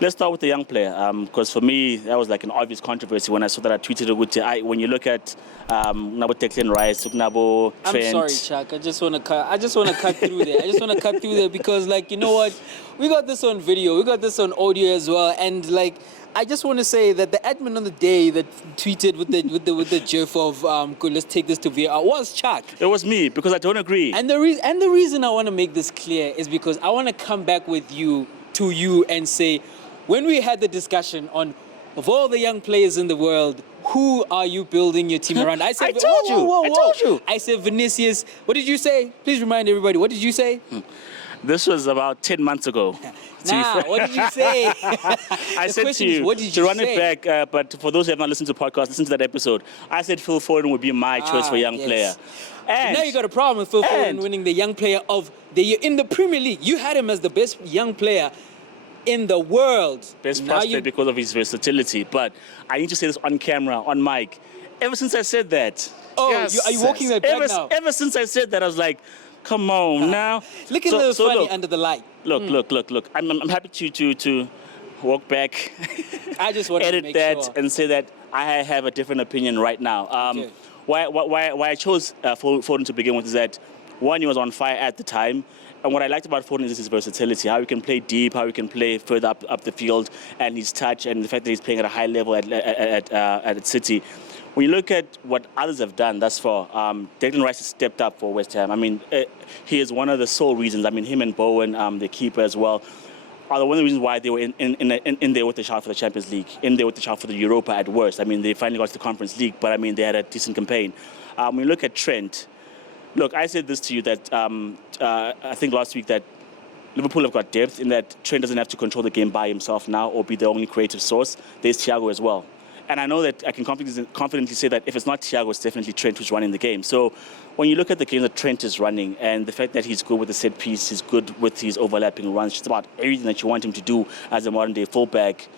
Let's start with the young player, because for me, that was like an obvious controversy when I saw that I tweeted it. When you look at Nabo Declan Rice, Nabo Trent. I'm sorry, Chuck. I just want to cut through there. I just want to cut through there because, like, you know what? We got this on video. We got this on audio as well. And, like, I just want to say that the admin on the day that tweeted with the gif of good, let's take this to VR was Chuck. It was me because I don't agree. And the reason I want to make this clear is because I want to come back to you and say, when we had the discussion on of all the young players in the world, who are you building your team around? I said, I told you. I said Vinicius. What did you say? Please remind everybody. What did you say? This was about 10 months ago. What did you say? I said to you, what did to you run say? it back, but for those who have not listened to the podcast, listen to that episode. I said Phil Foden would be my choice for young player. And now you got a problem with Phil Foden winning the young player of the year in the Premier League. You had him as the best young player in the world. Best prospect because of his versatility. But I need to say this on camera, on mic. Ever since I said that. Oh, yes, are you walking that back now? Ever since I said that, I was like, come on now. Looking a little funny under the light. Look. I'm happy to walk back. I just want to edit make that sure. and say that I have a different opinion right now. Okay. Why I chose Foden to begin with is that, one, he was on fire at the time. And what I liked about Foden is his versatility, how he can play deep, how he can play further up the field, and his touch, and the fact that he's playing at a high level at City. When you look at what others have done thus far, Declan Rice has stepped up for West Ham. I mean, he is one of the sole reasons. I mean, him and Bowen, the keeper as well, are one of the reasons why they were in there with the shout for the Champions League, in there with the shout for the Europa at worst. I mean, they finally got to the Conference League, but I mean, they had a decent campaign. When you look at Trent, look, I said this to you that I think last week that Liverpool have got depth in that Trent doesn't have to control the game by himself now or be the only creative source. There's Thiago as well. And I know that I can confidently say that if it's not Thiago, it's definitely Trent who's running the game. So when you look at the game that Trent is running and the fact that he's good with the set piece, he's good with his overlapping runs, just about everything that you want him to do as a modern-day fullback.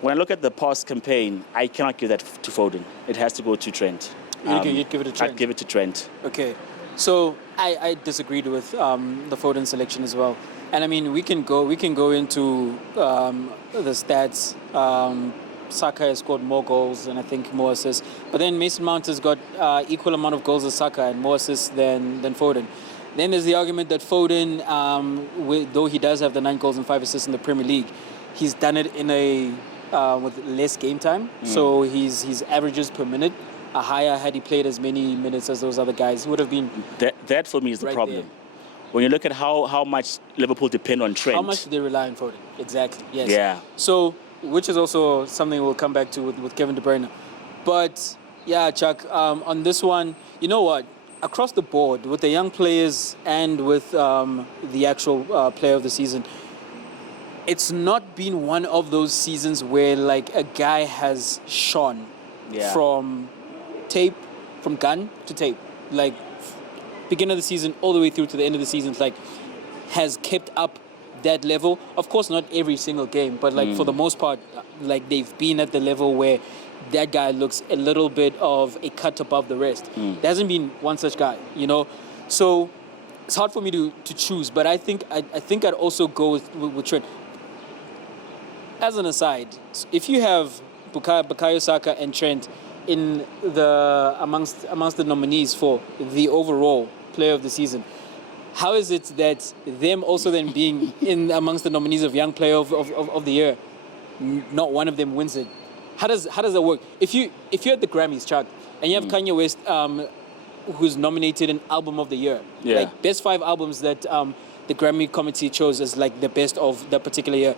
When I look at the past campaign, I cannot give that to Foden. It has to go to Trent. You'd give it to Trent? I'd give it to Trent. Okay. So I disagreed with the Foden selection as well. And I mean, we can go into the stats. Saka has scored more goals and I think more assists. But then Mason Mount has got equal amount of goals as Saka and more assists than Foden. Then there's the argument that Foden, though he does have the 9 goals and 5 assists in the Premier League, he's done it in with less game time. So his averages per minute are higher. Had he played as many minutes as those other guys, he would have been. That for me is the problem. There. When you look at how much Liverpool depend on Trent. How much do they rely on Foden? Exactly. Yes. Yeah. So, which is also something we'll come back to with Kevin De Bruyne. But yeah, Chuck, on this one, you know what? Across the board, with the young players and with the actual player of the season, it's not been one of those seasons where like a guy has shone from gun to tape, like beginning of the season all the way through to the end of the season, like has kept up that level. Of course, not every single game, but like for the most part, like they've been at the level where that guy looks a little bit of a cut above the rest. There hasn't been one such guy, you know. So it's hard for me to choose, but I think I'd also go with Trent. As an aside, if you have Bukayo Saka and Trent in the amongst the nominees for the overall player of the season, how is it that them also then being in amongst the nominees of young player of the year, not one of them wins it? How does that work? If you're at the Grammys, Chuck, and you have Kanye West, who's nominated an album of the year, like best 5 albums that the Grammy committee chose as like the best of that particular year.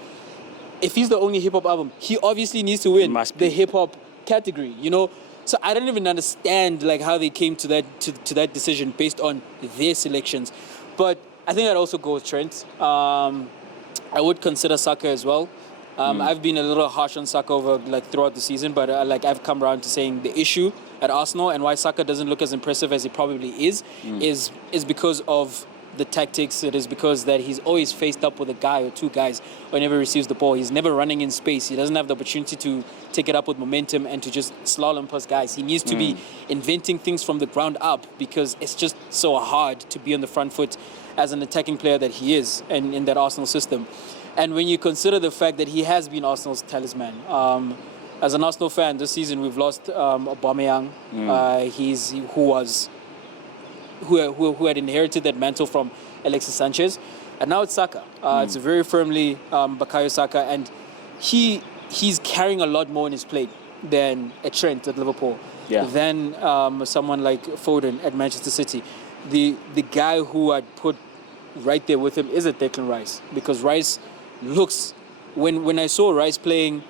If he's the only hip hop album, he obviously needs to win the hip hop category, you know. So I don't even understand like how they came to that decision based on their selections. But I think I'd also go with Trent. I would consider Saka as well. I've been a little harsh on Saka over throughout the season, but I've come around to saying the issue at Arsenal and why Saka doesn't look as impressive as he probably is because of the tactics. It is because that he's always faced up with a guy or 2 guys whenever he receives the ball. He's never running in space. He doesn't have the opportunity to take it up with momentum and to just slalom past guys. He needs to be inventing things from the ground up because it's just so hard to be on the front foot as an attacking player that he is and in that Arsenal system. And when you consider the fact that he has been Arsenal's talisman, as an Arsenal fan, this season we've lost Aubameyang. Who had inherited that mantle from Alexis Sanchez, and now it's Saka. It's very firmly Bukayo Saka, and he's carrying a lot more on his plate than a Trent at Liverpool, than someone like Foden at Manchester City. The guy who I'd put right there with him is a Declan Rice, because Rice looks, when I saw Rice playing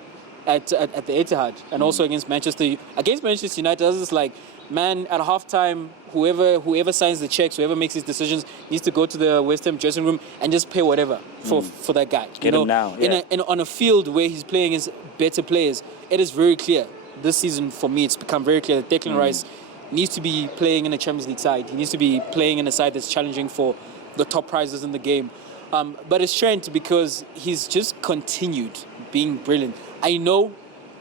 at the Etihad and also against Manchester United, I was just like, man, at halftime, whoever signs the checks, whoever makes his decisions, needs to go to the West Ham dressing room and just pay whatever for that guy. Get him now. Yeah. On a field where he's playing against better players, it is very clear. This season, for me, it's become very clear that Declan Rice needs to be playing in a Champions League side. He needs to be playing in a side that's challenging for the top prizes in the game. But it's Trent, because he's just continued being brilliant. I know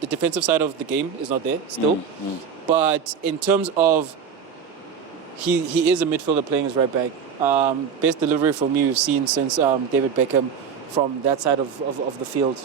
the defensive side of the game is not there still, but in terms of he is a midfielder playing as right back. Best delivery for me we've seen since David Beckham from that side of the field.